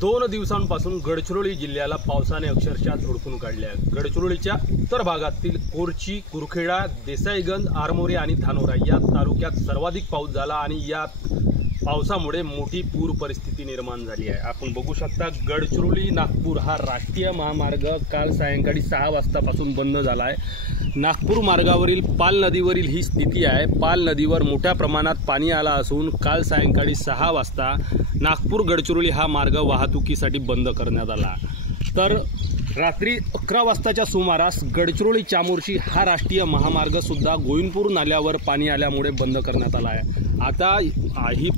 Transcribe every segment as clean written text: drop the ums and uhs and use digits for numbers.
दोन दिवसांपासून गडचिरोली जिल्ह्याला पावसाने अक्षरशः झोडपून काढले आहे। गडचिरोलीच्या उत्तर भागातील कोरची, कुरखेडा, देसाईगंज, आरमोरी आणि धानोरा या तालुक्यात सर्वाधिक पाऊस झाला आणि या पावसामुळे मोठी पूर परिस्थिती निर्माण झाली आहे। आपण बघू शकता गडचिरोली नागपूर हा राष्ट्रीय महामार्ग काल सायंकाळी 6 वाजतापासून बंद झाला आहे। नागपूर मार्गावरील पाल नदीवरील ही स्थिती आहे। पाल नदीवर मोठ्या प्रमाणात पाणी आला असून काल सायंकाळी 6 वाजता नागपूर गडचिरोली हा मार्ग वाहतुकीसाठी बंद करण्यात आला। तर रात्री 11 वाजताच्या सुमारास गडचिरोली चामोर्शी हा राष्ट्रीय महामार्ग सुद्धा गोविंदपूर नाल्यावर पाणी आल्यामुळे बंद करण्यात आला आहे। आता ही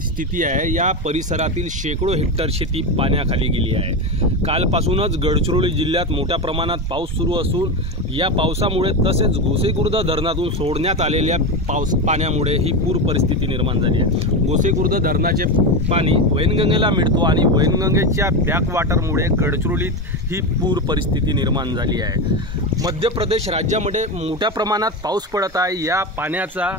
स्थिती आहे। या परिसरातील शेकडो हेक्टर शेती पाण्याखाली गेली आहे। कालपासूनच गडचिरोली जिल्ह्यात मोठ्या प्रमाणात पाऊस सुरू असून या पावसामुळे तसेच गोसेखुर्द धरणातून सोडण्यात आलेल्या पाण्यामुळे ही पूर परिस्थिती निर्माण झाली आहे। गोसेखुर्द धरणाचे पाणी वैनगंगेला मिळतो आणि वैनगंगेच्या बॅकवॉटरमुळे गडचिरोलीत ही पूर परिस्थिती निर्माण झाली आहे। मध्य प्रदेश राज्यामध्ये मोठ्या प्रमाणात पाऊस पडत आहे। या पाण्याचा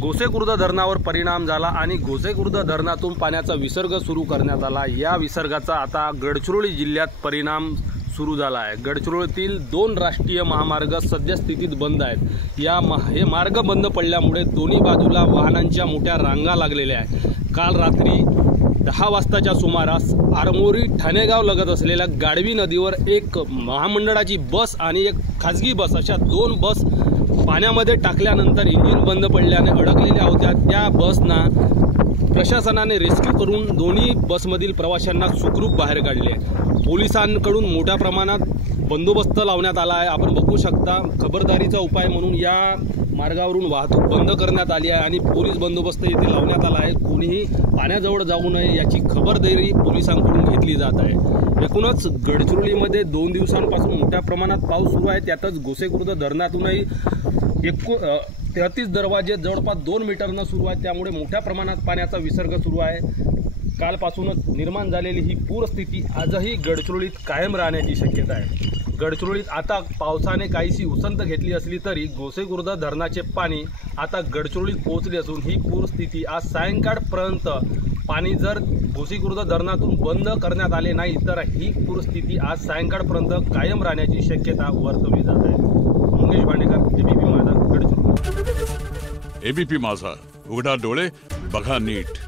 गोसेखुर्द धरणावर परिणाम झाला आणि गोसेखुर्द धरणातून पाण्याचा विसर्ग सुरू करण्यात आला। या विसर्गाचा आता गडचिरोली जिल्ह्यात परिणाम सुरू झाला आहे। गडचिरोलीतील 2 राष्ट्रीय महामार्ग सद्यस्थितीत बंद आहेत। हे मार्ग बंद पडल्यामुळे दोन्ही बाजूला वाहनांच्या मोठ्या रांगा लागलेल्या आहेत। काल रात्री 10 वाजताच्या सुमारास आरमोरी ठाणेगाव लगत असलेल्या गाढवी नदीवर एक महामंडळाची बस आणि एक खाजगी बस अशा 2 बस पाण्यामध्ये टाकल्यानंतर इंजिन बंद पडल्याने अडकलेल्या होत्या। त्या बसना प्रशासनाने रेस्क्यू करून दोन्ही बसमधील प्रवाशांना सुखरूप बाहेर काढले। पोलिसांकडून मोठ्या प्रमाणात बंदोबस्त लावण्यात आला आहे। आपण बघू शकता खबरदारीचा उपाय म्हणून या मार्गावरून वाहतूक बंद करण्यात आली आहे आणि पोलीस बंदोबस्त येथे लावण्यात आला आहे। कोणीही पाण्याजवळ जाऊ नये याची खबरदारी पोलिसांकडून घेतली जात आहे। एकूणच गडचिरोलीमध्ये 2 दिवसांपासून मोठ्या प्रमाणात पाऊस सुरू आहे। त्यातच गोसेखुर्द धरणातूनही 33 दरवाजे जवळपास 2 मीटरनं सुरू आहेत। त्यामुळे मोठ्या प्रमाणात पाण्याचा विसर्ग सुरू आहे। कालपासूनच निर्माण झालेली ही पूरस्थिती आजही गडचिरोलीत कायम राहण्याची शक्यता आहे। गडचिरोलीत आता पावसाने काहीशी उसंत घेतली असली तरी गोसेखुर्द धरणाचे पाणी आता गडचिरोलीत पोहोचले असून ही पूरस्थिती आज सायंकाळपर्यंत पाणी जर गोसेखुर्द धरणातून बंद करण्यात आले नाही तर ही पूरस्थिती आज सायंकाळपर्यंत कायम राहण्याची शक्यता वर्तवली जात आहे। मंगेश भांडेकर, एबीपी माझा, गडचिरोली। एबीपी माझा, उघडा डोळे बघा नीट।